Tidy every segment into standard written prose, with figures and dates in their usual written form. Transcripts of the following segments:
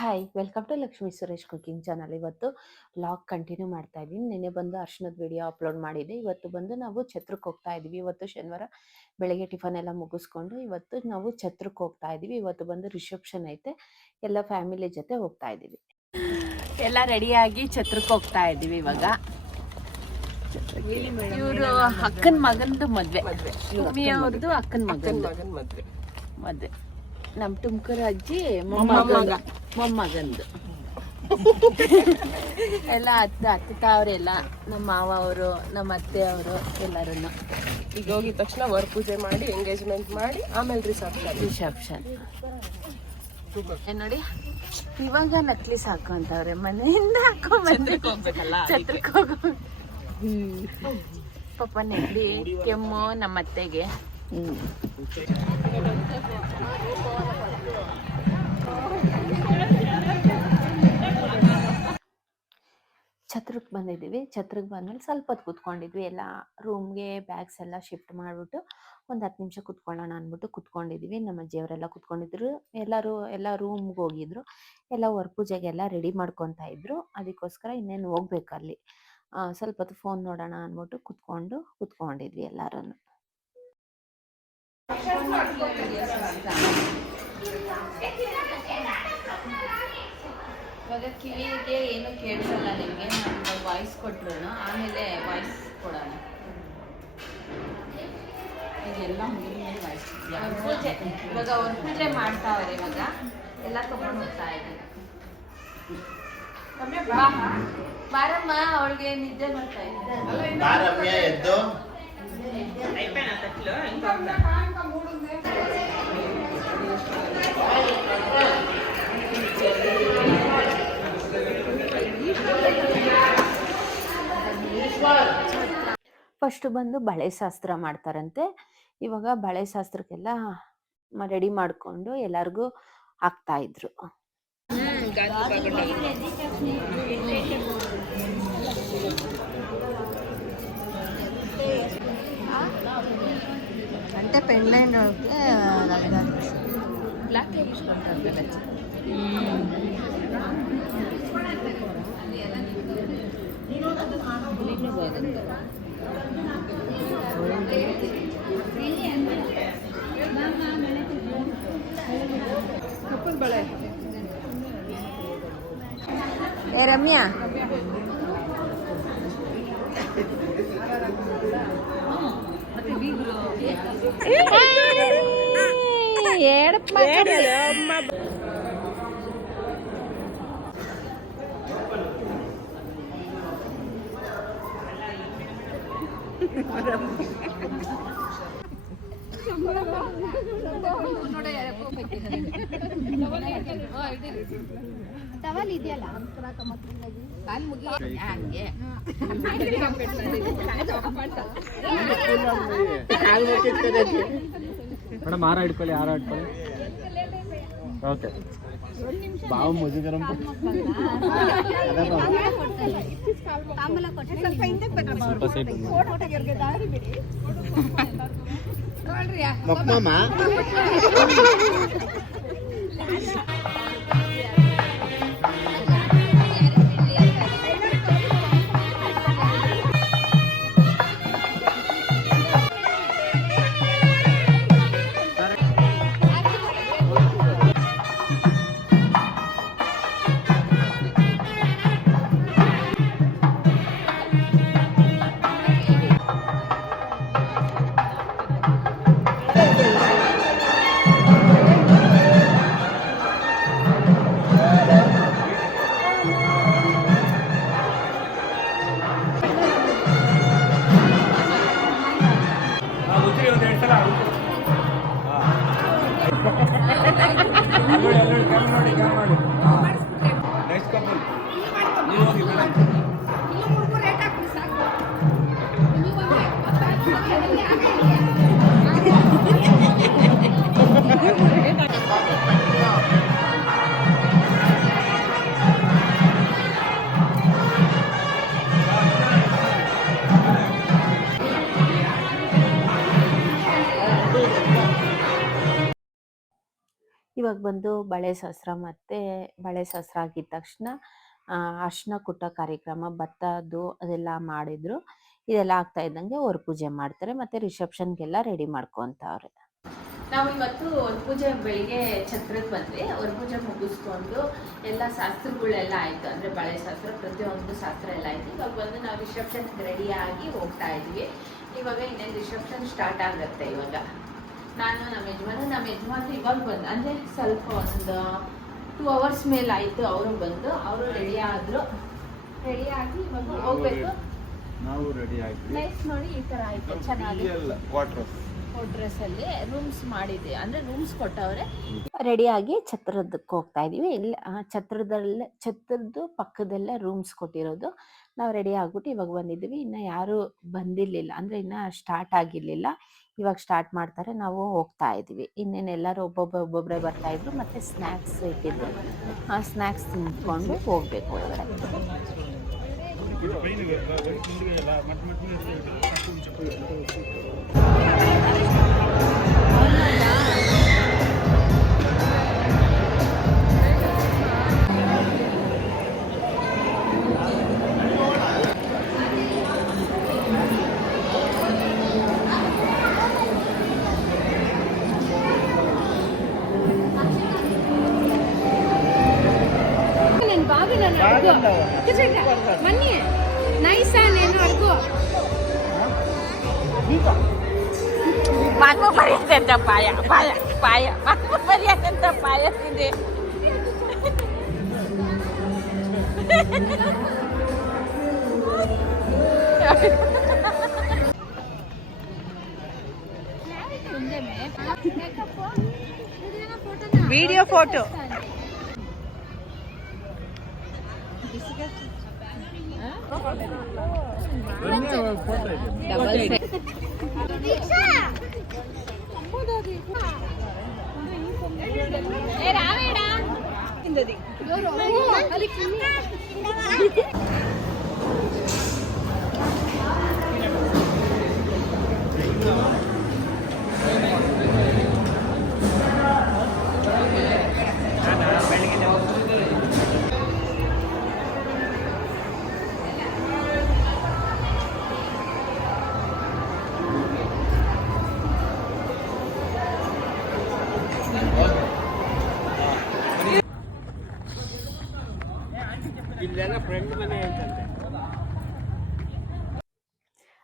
Hi, welcome to Lakshmi Suresh cooking channel. ಇವತ್ತು vlog continue ಮಾಡ್ತಾ ಇದ್ದೀನಿ. ನೆನ್ನೆ ಬಂದು ಅರ್ಶನದ ವಿಡಿಯೋ ಅಪ್ಲೋಡ್ ಮಾಡಿದ್ದೆ. ಇವತ್ತು ಬಂದು ನಾವು ಛತ್ರಕ್ಕೆ ಹೋಗ್ತಾ ಇದ್ದೀವಿ. ಇವತ್ತು ಶನಿವಾರ ಬೆಳಗ್ಗೆ ಟಿಫನ್ ಎಲ್ಲ ಮುಗಿಸ್ಕೊಂಡು ಇವತ್ತು ನಾವು ಛತ್ರಕ್ಕೆ ಹೋಗ್ತಾ ಇದ್ದೀವಿ. ಇವತ್ತು ಬಂದು ರಿಸೆಪ್ಷನ್ ಐತೆ, ಎಲ್ಲ ಫ್ಯಾಮಿಲಿ ಜೊತೆ ಹೋಗ್ತಾ ಇದ್ದೀವಿ. ಎಲ್ಲ ರೆಡಿಯಾಗಿ ಛತ್ರಕ್ಕೆ ಹೋಗ್ತಾ ಇದ್ದೀವಿ. ಇವಾಗ ಇವರು ಅಕ್ಕನ ಮಗಂದು ಮದ್ವೆ, ಅವ್ರದ್ದು ಅಕ್ಕನ ಮಗನ ಮದ್ವೆ. ನಮ್ಮ ತುಮಕೂರು ಅಜ್ಜಿ ಮೊಮ್ಮಗಂದು ಎಲ್ಲ ಅತ್ತವರೆಲ್ಲ, ನಮ್ಮ ಮಾವ ಅವರು, ನಮ್ಮ ಅತ್ತೆ ಅವರು ಎಲ್ಲರೂ. ಈಗ ಹೋಗಿದ ತಕ್ಷಣ ವರ್ ಪೂಜೆ ಮಾಡಿ ಎಂಗೇಜ್ಮೆಂಟ್ ಮಾಡಿ ಆಮೇಲೆ ರಿಸೆಪ್ಷನ್. ನೋಡಿ, ಇವಾಗ ನಕ್ಲಿಸ್ ಹಾಕೊಂತವ್ರೆ, ಮನೆಯಿಂದ ಹಾಕೊಂಡ್ಬಂದ್ರೆ ಛತ್ರಕ್ಕೆ ಹೋಗೋ ಪಾಪ ನೆಗಡಿ ಕೆಮ್ಮು ನಮ್ಮ ಅತ್ತೆಗೆ. ಛತ್ರಕ್ಕೆ ಬಂದಿದ್ದೀವಿ. ಛತ್ರಕ್ಕೆ ಬಂದ್ಮೇಲೆ ಸ್ವಲ್ಪ ಹೊತ್ತು ಕೂತ್ಕೊಂಡಿದ್ವಿ. ಎಲ್ಲ ರೂಮ್ಗೆ ಬ್ಯಾಗ್ಸ್ ಎಲ್ಲ ಶಿಫ್ಟ್ ಮಾಡಿಬಿಟ್ಟು ಒಂದು 10 ನಿಮಿಷ ಕೂತ್ಕೊಳ್ಳೋಣ ಅಂದ್ಬಿಟ್ಟು ಕೂತ್ಕೊಂಡಿದ್ವಿ. ನಮ್ಮ ಅಜ್ಜಿಯವರೆಲ್ಲ ಕೂತ್ಕೊಂಡಿದ್ರು. ಎಲ್ಲ ರೂಮ್ಗೆ ಹೋಗಿದ್ರು. ಎಲ್ಲ ವರ್ ಪೂಜೆಗೆಲ್ಲ ರೆಡಿ ಮಾಡ್ಕೊತಾ ಇದ್ರು. ಅದಕ್ಕೋಸ್ಕರ ಇನ್ನೇನು ಹೋಗ್ಬೇಕು ಅಲ್ಲಿ. ಸ್ವಲ್ಪ ಹೊತ್ತು ಫೋನ್ ನೋಡೋಣ ಅಂದ್ಬಿಟ್ಟು ಕೂತ್ಕೊಂಡಿದ್ವಿ ಎಲ್ಲರೂ. ಇವಾಗ ಕಿವಿಗೆ ಏನು ಕೇಳಿಸಲ್ಲ ನಿಮಗೆ, ನಾನು ವಾಯ್ಸ್ ಕೊಟ್ರು ಆಮೇಲೆ ವಾಯ್ಸ್ ಕೊಡೋಣ. ಇದೆಲ್ಲ ಮುಗಿದ್ಮೇಲೆ ವಾಯ್ಸ್ ಪೂಜೆ. ಇವಾಗ ಅವ್ರು ಪೂಜೆ ಮಾಡ್ತಾವ್ರೆ. ಇವಾಗ ಎಲ್ಲ ತಗೊಂಡು ಹೋಗ್ತಾ ಇದ್ದೀವಿ. ಬಾರಮ್ಮ, ಅವಳಿಗೆ ನಿದ್ದೆ ಬರ್ತಾ ಇದೆ. ಫಸ್ಟ್ ಬಂದು ಬಳೆ ಶಾಸ್ತ್ರ ಮಾಡ್ತಾರಂತೆ. ಇವಾಗ ಬಳೆ ಶಾಸ್ತ್ರಕ್ಕೆಲ್ಲ ರೆಡಿ ಮಾಡ್ಕೊಂಡು ಎಲ್ಲರಿಗೂ ಹಾಕ್ತಾ ಇದ್ರು. అంటే పెళ్ళైన బ్లాక్ తీసుకుంటారు. ఏ రమ్య, ಟವಲ್ ಇದೆಯಲ್ಲ ಹಂಗೆ ಮೇಡಮ್, ಹಾರ ಇಟ್ಕೊಳ್ಳಿ. ಓಕೆ, ಬಾವು ಮುಜಿ ಗರಂ ಮಕ್ಕಮ್ಮ. ಇವಾಗ ಬಂದು ಬಳೆ ಶಾಸ್ತ್ರ ಮತ್ತು ಬಳೆ ಶಾಸ್ತ್ರ ಆಗಿದ ತಕ್ಷಣ ಅರ್ಶಿನ ಕುಟ್ಟೋ ಕಾರ್ಯಕ್ರಮ ಭತ್ತದ್ದು ಅದೆಲ್ಲ ಮಾಡಿದ್ರು. ಇದೆಲ್ಲ ಆಗ್ತಾ ಇದ್ದಂಗೆ ಹೊರ ಪೂಜೆ ಮಾಡ್ತಾರೆ ಮತ್ತು ರಿಸೆಪ್ಷನ್ಗೆಲ್ಲ ರೆಡಿ ಮಾಡ್ಕೊತಾವ್ರೆ. ನಾವು ಇವತ್ತು ಹೊರ ಪೂಜೆ ಬೆಳಿಗ್ಗೆ ಛತ್ರಕ್ಕೆ ಬಂದ್ವಿ. ಹೊರ ಪೂಜೆ ಮುಗಿಸ್ಕೊಂಡು ಎಲ್ಲ ಶಾಸ್ತ್ರಗಳೆಲ್ಲ ಆಯಿತು, ಅಂದರೆ ಬಳೆ ಶಾಸ್ತ್ರ ಪ್ರತಿಯೊಂದು ಶಾಸ್ತ್ರ ಎಲ್ಲ ಆಯಿತು. ಇವಾಗ ಬಂದು ನಾವು ರಿಸೆಪ್ಷನ್ಗೆ ರೆಡಿಯಾಗಿ ಹೋಗ್ತಾ ಇದ್ವಿ. ಇವಾಗ ಇನ್ನೇನು ರಿಸೆಪ್ಷನ್ ಸ್ಟಾರ್ಟ್ ಆಗುತ್ತೆ. ಇವಾಗ ನಾನು ನಮ್ಮ ಯಜಮಾನ್ರು ಇವಾಗ ಬಂದು, ಅಂದರೆ ಸ್ವಲ್ಪ ಒಂದು 2 hours ಮೇಲೆ ಆಯಿತು. ಅವರು ಬಂದು ಅವರು ರೆಡಿಯಾಗಿ ಇವಾಗ ಹೋಗ್ಬೇಕು. ನಾವು ರೆಡಿ ಆಗಿ ನೈಸ್ ನೋಡಿ ಈ ಥರ ಆಯಿತು, ಚೆನ್ನಾಗಿ ಡ್ರೆಸ್ಸಲ್ಲಿ ರೂಮ್ಸ್ ಮಾಡಿದ್ವಿ, ಅಂದರೆ ರೂಮ್ಸ್ ಕೊಟ್ಟವ್ರೆ. ರೆಡಿಯಾಗಿ ಛತ್ರದಕ್ಕೆ ಹೋಗ್ತಾ ಇದೀವಿ. ಇಲ್ಲಿ ಛತ್ರದ್ದು ಪಕ್ಕದಲ್ಲೇ ರೂಮ್ಸ್ ಕೊಟ್ಟಿರೋದು. ನಾವು ರೆಡಿ ಆಗ್ಬಿಟ್ಟು ಇವಾಗ ಬಂದಿದ್ದೀವಿ. ಇನ್ನು ಯಾರು ಬಂದಿರಲಿಲ್ಲ, ಅಂದರೆ ಇನ್ನು ಸ್ಟಾರ್ಟ್ ಆಗಿರಲಿಲ್ಲ. ಇವಾಗ ಸ್ಟಾರ್ಟ್ ಮಾಡ್ತಾರೆ, ನಾವು ಹೋಗ್ತಾ ಇದ್ದೀವಿ. ಇನ್ನೇನು ಎಲ್ಲರೂ ಒಬ್ಬೊಬ್ಬರೇ ಬರ್ತಾ ಇದ್ರು. ಮತ್ತು ಸ್ನ್ಯಾಕ್ಸ್ ಇಟ್ಟಿದ್ರು, ಆ ಸ್ನ್ಯಾಕ್ಸ್ ತಿಂದ್ಕೊಂಡು ಹೋಗ್ಬೇಕು ಒಳಗಡೆ. ಮನ್ನಿ ನೈಸಾ ನೇನು ಅರ್ಗು Mano merienda payah. Mano merienda payah ini. Video photo.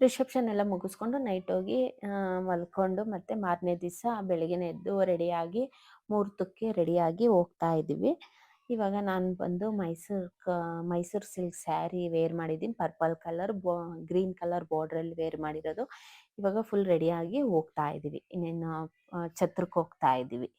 Reception ಎಲ್ಲ ಮುಗಿಸ್ಕೊಂಡು ನೈಟ್ ಹೋಗಿ ಮಲ್ಕೊಂಡು ಮತ್ತೆ ಮಾರನೇ ದಿವಸ ಬೆಳಗ್ಗೆನೇ ಎದ್ದು ರೆಡಿಯಾಗಿ ಮುಹೂರ್ತಕ್ಕೆ ರೆಡಿಯಾಗಿ ಹೋಗ್ತಾ ಇದ್ದೀವಿ. ಇವಾಗ ನಾನು ಬಂದು ಮೈಸೂರು ಸಿಲ್ಕ್ ಸ್ಯಾರಿ ವೇರ್ ಮಾಡಿದ್ದೀನಿ. ಪರ್ಪಲ್ ಕಲರ್ ಗ್ರೀನ್ ಕಲರ್ ಬಾರ್ಡ್ರಲ್ಲಿ ವೇರ್ ಮಾಡಿರೋದು. ಇವಾಗ ಫುಲ್ ರೆಡಿಯಾಗಿ ಹೋಗ್ತಾ ಇದ್ದೀವಿ. ಇನ್ನೇನು ಛತ್ರಕ್ಕೆ ಹೋಗ್ತಾ ಇದ್ದೀವಿ.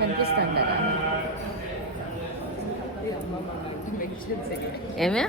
కనిపిస్తుందా ఏమే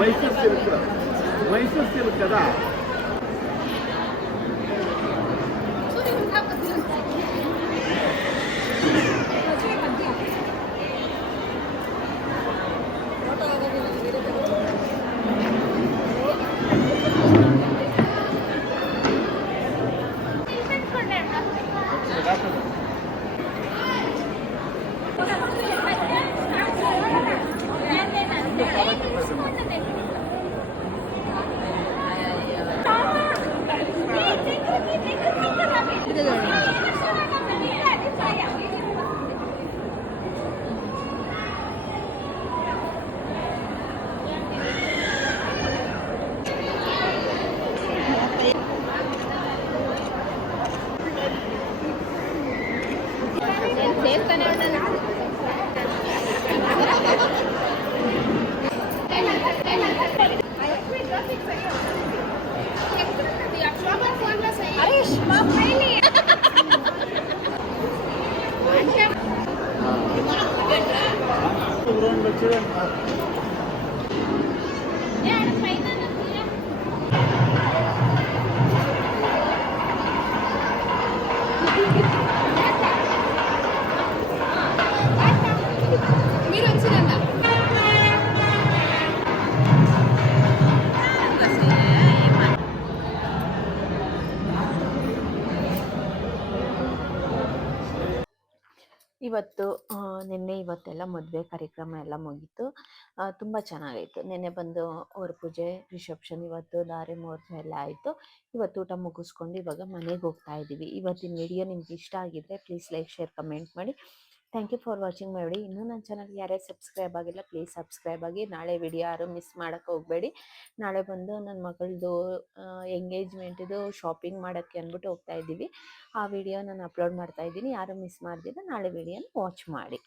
ಮೈಸೂರು ಸಿಲ್ಕ್, ಮೈಸೂರು ಸಿಲ್ಕ್ కదా. ಇವತ್ತು ನಿನ್ನೆ ಇವತ್ತೆಲ್ಲ ಮದುವೆ ಕಾರ್ಯಕ್ರಮ ಎಲ್ಲ ಮುಗೀತು. ತುಂಬ ಚೆನ್ನಾಗಾಯಿತು. ನಿನ್ನೆ ಬಂದು ಅವ್ರ ಪೂಜೆ, ರಿಸೆಪ್ಷನ್, ಇವತ್ತು ಧಾರೆ ಮುಹೂರ್ತ ಎಲ್ಲ ಆಯಿತು. ಇವತ್ತು ಊಟ ಮುಗಿಸ್ಕೊಂಡು ಇವಾಗ ಮನೆಗೆ ಹೋಗ್ತಾ ಇದ್ದೀವಿ. ಇವತ್ತಿನ ವಿಡಿಯೋ ನಿಮ್ಗೆ ಇಷ್ಟ ಆಗಿದ್ರೆ ಪ್ಲೀಸ್ ಲೈಕ್, ಶೇರ್, ಕಮೆಂಟ್ ಮಾಡಿ. Thank you for watching my video. ಇನ್ನೂ ನನ್ನ ಚಾನಲ್ಗೆ ಯಾರ್ಯಾರು ಸಬ್ಸ್ಕ್ರೈಬ್ ಆಗಿಲ್ಲ ಪ್ಲೀಸ್ ಸಬ್ಸ್ಕ್ರೈಬ್ ಆಗಿ. ನಾಳೆ ವಿಡಿಯೋ ಯಾರು ಮಿಸ್ ಮಾಡೋಕ್ಕೆ ಹೋಗಬೇಡಿ. ನಾಳೆ ಬಂದು ನನ್ನ ಮಗಳದು ಎಂಗೇಜ್ಮೆಂಟಿದು ಶಾಪಿಂಗ್ ಮಾಡೋಕ್ಕೆ ಅಂದ್ಬಿಟ್ಟು ಹೋಗ್ತಾ ಇದ್ದೀವಿ. ಆ ವಿಡಿಯೋ ನಾನು ಅಪ್ಲೋಡ್ ಮಾಡ್ತಾ ಇದ್ದೀನಿ. ಯಾರು ಮಿಸ್ ಮಾಡ್ದಿರ ನಾಳೆ ವಿಡಿಯೋನ ವಾಚ್ ಮಾಡಿ.